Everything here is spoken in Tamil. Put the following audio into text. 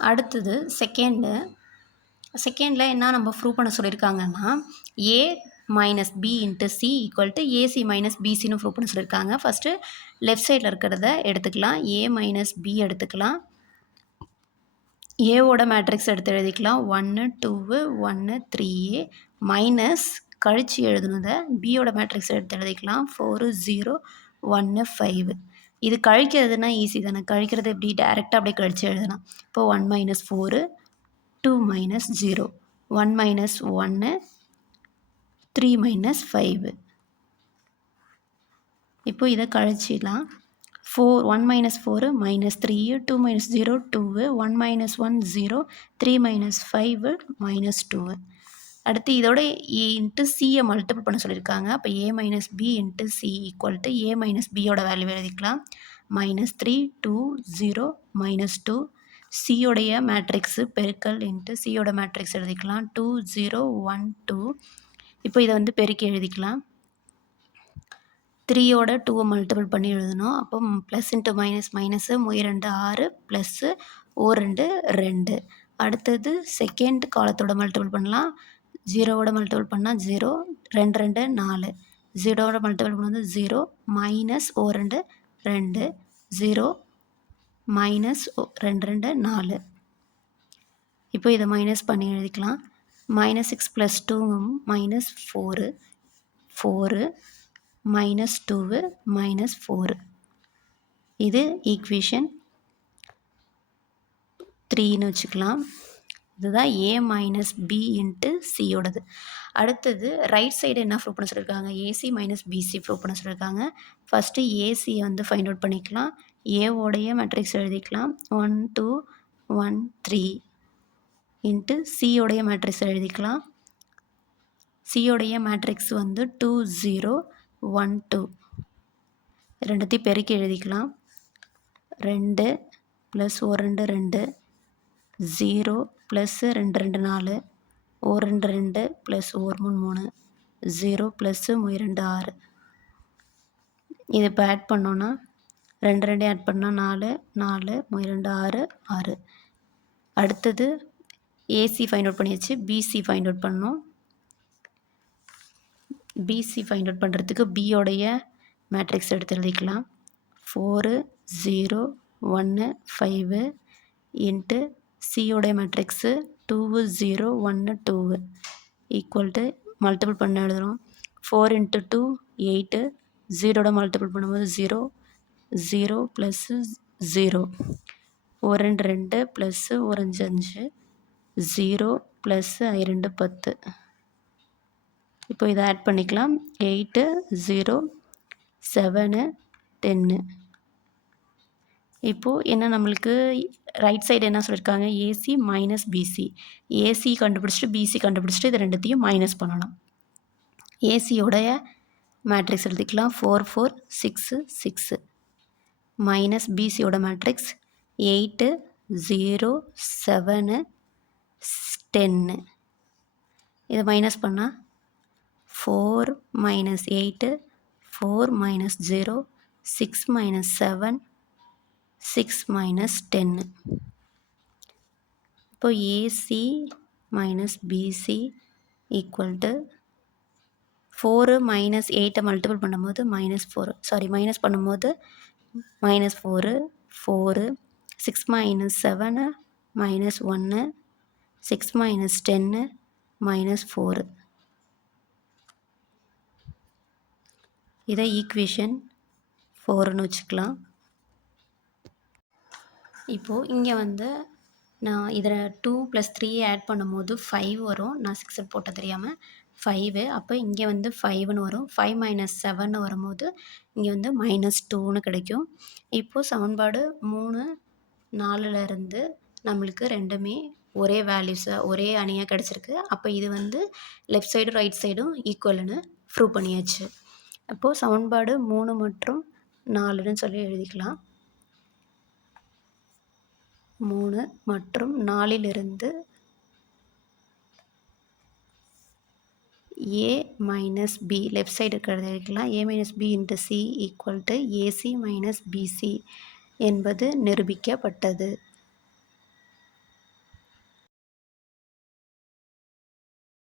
அடுத்தது செகண்டு செகண்டில் என்ன நம்ம ப்ரூவ் பண்ண சொல்லியிருக்காங்கன்னா A minus B into C equal to AC minus பிசின்னு prove பண்ண சொல்லியிருக்காங்க. ஃபஸ்ட்டு லெஃப்ட் சைடில் இருக்கிறத எடுத்துக்கலாம். ஏ மைனஸ் பி எடுத்துக்கலாம். ஏவோட மேட்ரிக்ஸ் எடுத்து எழுதிக்கலாம். ஒன்று டூவு ஒன்று த்ரீ ஏ மைனஸ் கழித்து எழுதுனதை பியோட மேட்ரிக்ஸ் எடுத்து எழுதிக்கலாம். ஃபோரு ஜீரோ ஒன்று ஃபைவ் இது கழிக்கிறதுனா ஈஸி தானே. கழிக்கிறது எப்படி? டேரெக்டாக அப்படியே கழித்து எழுதலாம். இப்போது one minus four two minus zero one minus ஒன்று த்ரீ மைனஸ் ஃபைவு இப்போ இதை கழிச்சிடலாம். Four one minus four minus three two minus zero two one minus one zero three minus five minus two அடுத்து இதோட ஏ இன்ட்டு சியை மல்டிபிள் பண்ண சொல்லியிருக்காங்க. அப்போ A minus B into C equal to A minus பியோட வேல்யூ எழுதிக்கலாம். Minus three two zero minus two சியோடைய matrix பெருக்கல் இன்ட்டு சியோட மேட்ரிக்ஸ் எழுதிக்கலாம். டூ ஜீரோ ஒன் டூ இப்போ இதை வந்து பெருக்கி எழுதிக்கலாம். த்ரீயோட டூவை மல்டிபிள் பண்ணி எழுதணும். அப்போ ப்ளஸ் இன்ட்டு மைனஸ் மைனஸு மொய் ரெண்டு ஆறு ப்ளஸ்ஸு ஓ ரெண்டு ரெண்டு. அடுத்தது செகண்ட் காலத்தோட மல்டிபிள் பண்ணலாம். ஜீரோவோட மல்டிபிள் பண்ணால் ஜீரோ ரெண்டு ரெண்டு நாலு. ஜீரோவோட மல்டிபிள் பண்ணது ஜீரோ மைனஸ் ஓ ரெண்டு ரெண்டு. ஜீரோ மைனஸ் ரெண்டு ரெண்டு நாலு. இப்போ இதை மைனஸ் பண்ணி எழுதிக்கலாம். Minus six plus two minus four four minus two minus four இது ஈக்வேஷன் த்ரீன்னு வச்சுக்கலாம். இதுதான் ஏ மைனஸ் பி இன்ட்டு சியோடது அடுத்தது ரைட் சைடு என்ன ப்ரூவ் பண்ண சொல்லியிருக்காங்க ஏசி மைனஸ் பிசி ப்ரூவ் பண்ண சொல்லியிருக்காங்க ஃபஸ்ட்டு ஏசியை வந்து ஃபைண்ட் அவுட் பண்ணிக்கலாம். ஏவோடைய மேட்ரிக்ஸ் எழுதிக்கலாம். One two one three into சியோடைய matrix எழுதிக்கலாம். சியோடைய மேட்ரிக்ஸ் வந்து டூ ஜீரோ ஒன் டூ ரெண்டுத்தையும் பெருக்கி எழுதிக்கலாம். ரெண்டு ப்ளஸ் ஒரு ரெண்டு ரெண்டு. ஜீரோ ப்ளஸ்ஸு ரெண்டு ரெண்டு நாலு ஓ ரெண்டு ரெண்டு ப்ளஸ் ஓர் மூணு மூணு ஜீரோ ப்ளஸ்ஸு மொய் ரெண்டு ஆறு. இது இப்போ ஆட் பண்ணோன்னா ரெண்டு ரெண்டையும் ஆட் பண்ணால் நாலு நாலு மொய் ரெண்டு ஆறு ஆறு. அடுத்தது ஏசி ஃபைண்ட் அவுட் பண்ணியாச்சு பிசி ஃபைண்ட் அவுட் பண்ணோம். பிசி ஃபைண்ட் அவுட் பண்ணுறதுக்கு பியோடைய மேட்ரிக்ஸ் எடுத்து எழுதிக்கலாம். ஃபோரு ஜீரோ ஒன்று ஃபைவு இன்ட்டு சியோடைய மேட்ரிக்ஸு டூவு ஜீரோ ஒன்று டூவு ஈக்குவல் டு மல்டிபிள் பண்ண எழுதுகிறோம் ஃபோர் இன்ட்டு டூ எயிட்டு ஜீரோட மல்டிபிள் பண்ணும்போது ஜீரோ ஜீரோ ப்ளஸ்ஸு ஜீரோ ஒரு ரெண்டு ரெண்டு ப்ளஸ்ஸு ஒரு அஞ்சு அஞ்சு. ஜீரோ ப்ளஸ்ஸு ஐ ரெண்டு பத்து. இப்போ இதை ஆட் பண்ணிக்கலாம். எயிட்டு ஜீரோ செவனு டென்னு இப்போது என்ன நம்மளுக்கு ரைட் சைடு என்ன சொல்லியிருக்காங்க ஏசி மைனஸ் பிசி ஏசி கண்டுபிடிச்சிட்டு பிசி கண்டுபிடிச்சிட்டு இது ரெண்டுத்தையும் மைனஸ் பண்ணலாம் ஏசியோடைய மேட்ரிக்ஸ் எழுதிக்கலாம். Four four six six minus பிசியோட matrix eight zero seven ten இதை மைனஸ் பண்ணால் four minus eight four minus zero six minus seven six minus ten. இப்போ AC minus BC equal to four minus எயிட்டை multiple பண்ணும்போது மைனஸ் ஃபோர். சாரி மைனஸ் பண்ணும்போது minus four four six minus seven minus ஒன்று six minus ten minus four இதை ஈக்குவேஷன் ஃபோர்னு வச்சுக்கலாம். இப்போது இங்கே வந்து நான் இதில் டூ ப்ளஸ் த்ரீ ஆட் பண்ணும்போது ஃபைவ் வரும். நான் சிக்ஸ் போட்ட தெரியாமல் ஃபைவு அப்போ இங்கே வந்து ஃபைவ்னு வரும். ஃபைவ் மைனஸ் செவன் வரும்போது இங்கே வந்து மைனஸ் டூன்னு கிடைக்கும். இப்போது சமன்பாடு மூணு நாலுலேருந்து நம்மளுக்கு ரெண்டுமே ஒரே வேல்யூஸை ஒரே அணியாக கிடச்சிருக்கு. அப்போ இது வந்து லெஃப்ட் சைடும் ரைட் சைடும் ஈக்குவல்னு ப்ரூவ் பண்ணியாச்சு. அப்போது சமன்பாடு மூணு மற்றும் நாலுன்னு சொல்லி எழுதிக்கலாம். மூணு மற்றும் நாலிலிருந்து A minus B left side இருக்கிறத எழுதிக்கலாம் A minus B into C equal to AC minus BC என்பது நிரூபிக்கப்பட்டது.